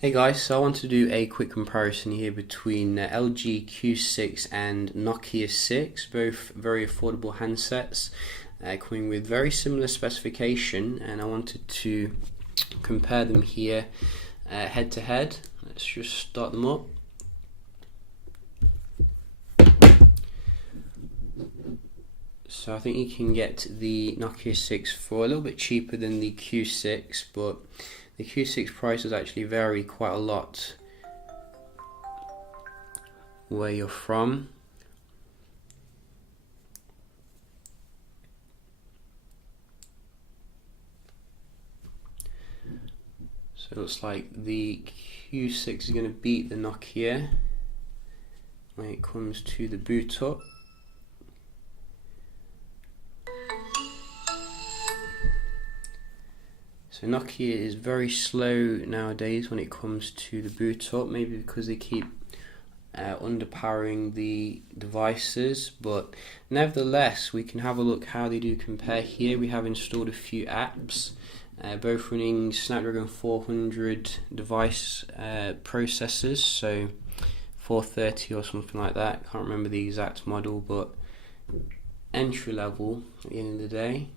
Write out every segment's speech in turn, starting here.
Hey guys, so I want to do a quick comparison here between LG Q6 and Nokia 6, both very affordable handsets, coming with very similar specification, and I wanted to compare them here head to head. Let's just start them up. So I think you can get the Nokia 6 for a little bit cheaper than the Q6, but the Q6 prices actually vary quite a lot where you're from. So it looks like the Q6 is going to beat the Nokia when it comes to the boot up. So Nokia is very slow nowadays when it comes to the boot up, maybe because they keep underpowering the devices, but nevertheless we can have a look how they do compare here. We have installed a few apps, both running Snapdragon 400 device processors, so 430 or something like that, can't remember the exact model, but entry level at the end of the day.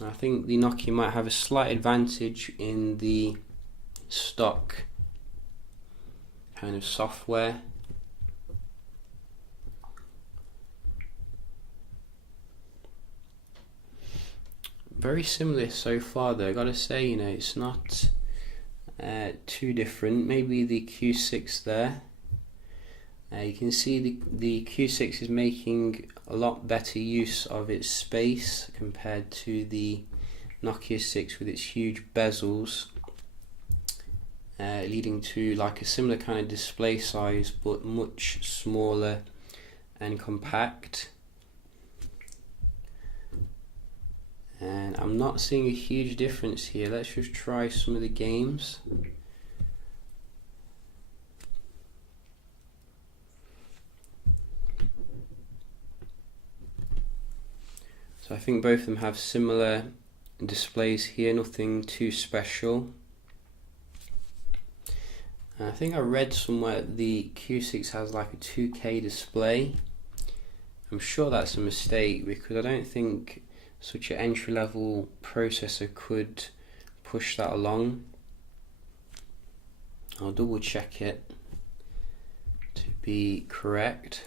I think the Nokia might have a slight advantage in the stock kind of software. Very similar so far though, I gotta say, it's not too different. Maybe the Q6 there. You can see the Q6 is making a lot better use of its space compared to the Nokia 6 with its huge bezels, leading to like a similar kind of display size but much smaller and compact. And I'm not seeing a huge difference here. Let's just try some of the games. So I think both of them have similar displays here, nothing too special. And I think I read somewhere the Q6 has like a 2K display. I'm sure that's a mistake because I don't think such an entry-level processor could push that along. I'll double check it to be correct.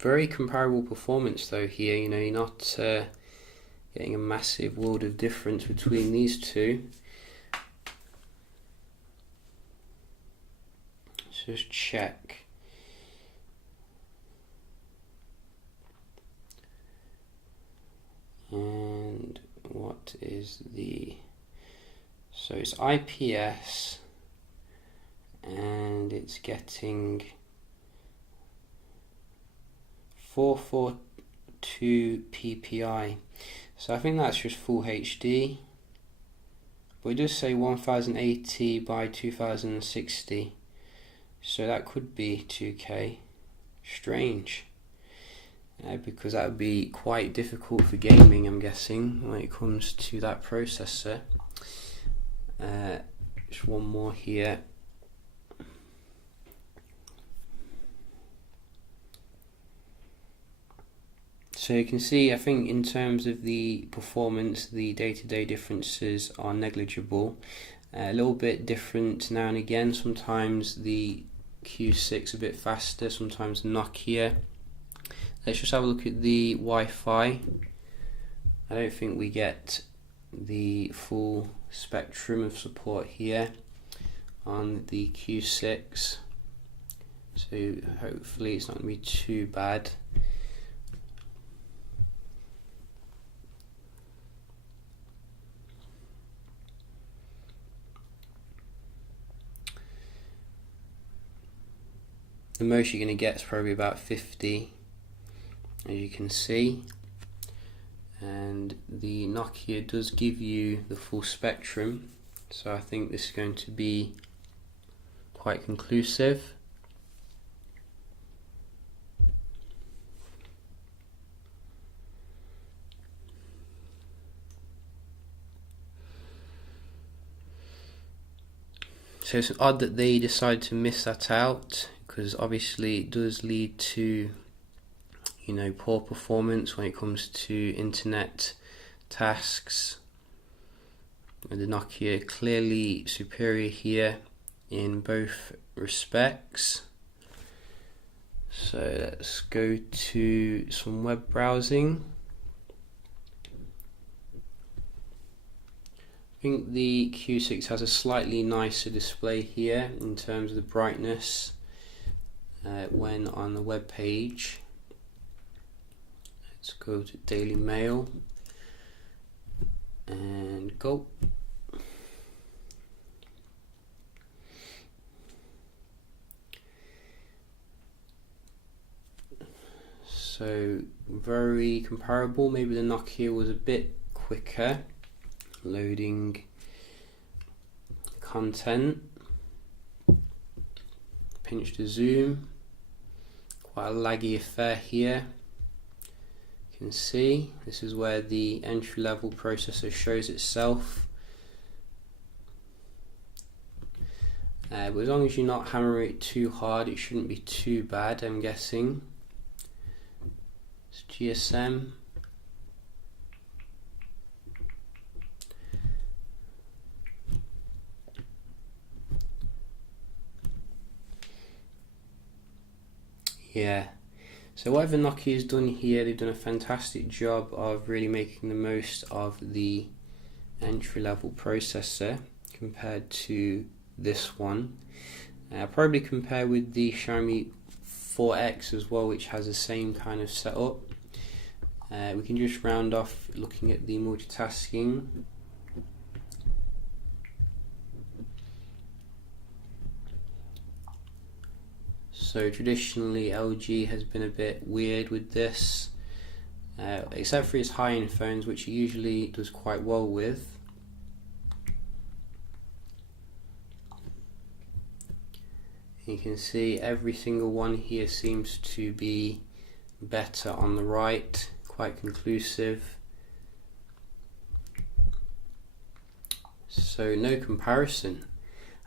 Very comparable performance though here, you're not getting a massive world of difference between these two. Let's just check. And what is so it's IPS and it's getting 442 ppi, so I think that's just full HD, but it does say 1080 by 2060, so that could be 2K. Strange, because that would be quite difficult for gaming, I'm guessing, when it comes to that processor. Just one more here. So you can see, I think in terms of the performance, the day-to-day differences are negligible. A little bit different now and again. Sometimes the Q6 a bit faster, sometimes Nokia. Let's just have a look at the Wi-Fi. I don't think we get the full spectrum of support here on the Q6, so hopefully it's not going to be too bad. The most you're going to get is probably about 50, as you can see, and the Nokia does give you the full spectrum, so I think this is going to be quite conclusive. So it's odd that they decided to miss that out, because obviously it does lead to, you know, poor performance when it comes to internet tasks. The Nokia clearly superior here in both respects. So let's go to some web browsing. I think the Q6 has a slightly nicer display here in terms of the brightness when on the web page. Let's go to Daily Mail and go. So very comparable. Maybe the Nokia was a bit quicker loading content. Pinch to zoom. Quite a laggy affair here. You can see this is where the entry-level processor shows itself. But as long as you're not hammering it too hard, it shouldn't be too bad, I'm guessing. It's GSM. Yeah, so whatever Nokia has done here, they've done a fantastic job of really making the most of the entry-level processor compared to this one. Probably compare with the Xiaomi 4X as well, which has the same kind of setup. We can just round off looking at the multitasking. So traditionally LG has been a bit weird with this, except for its high-end phones, which it usually does quite well with. You can see every single one here seems to be better on the right, quite conclusive. So no comparison.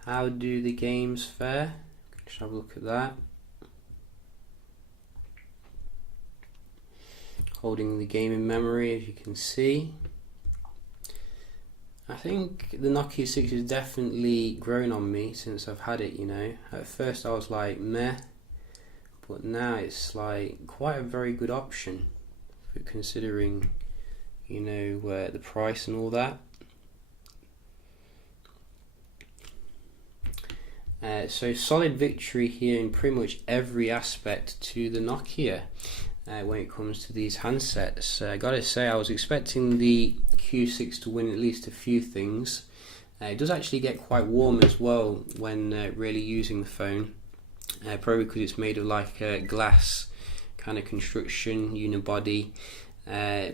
How do the games fare? Let's have a look at that. Holding the game in memory, as you can see. I think the Nokia 6 has definitely grown on me since I've had it, you know. At first I was like, meh, but now it's like quite a very good option for considering, you know, the price and all that. So solid victory here in pretty much every aspect to the Nokia. When it comes to these handsets, I gotta say I was expecting the Q6 to win at least a few things. It does actually get quite warm as well when really using the phone, probably because it's made of like a glass kind of construction, unibody. I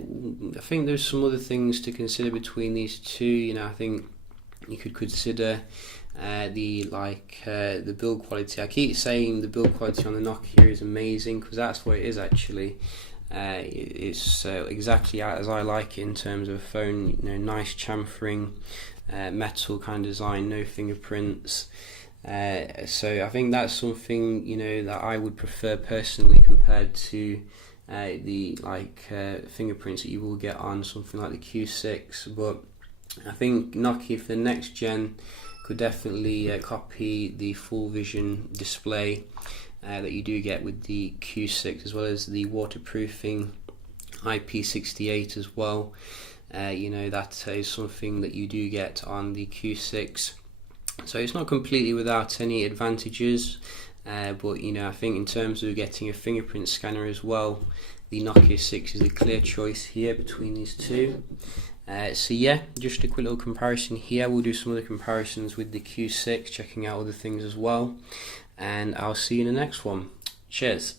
think there's some other things to consider between these two. You know, I think you could consider the build quality. I keep saying the build quality on the Nokia is amazing, because that's what it is actually. It's exactly as I like it in terms of a phone. You know, nice chamfering, metal kind of design, no fingerprints. So I think that's something, you know, that I would prefer personally compared to the fingerprints that you will get on something like the Q6. But I think Nokia for the next gen could definitely copy the full vision display that you do get with the Q6, as well as the waterproofing IP68 as well. You know, that is something that you do get on the Q6. So it's not completely without any advantages, but you know, I think in terms of getting a fingerprint scanner as well, the Nokia 6 is a clear choice here between these two. So yeah, just a quick little comparison here. We'll do some other comparisons with the Q6, checking out other things as well, and I'll see you in the next one. Cheers.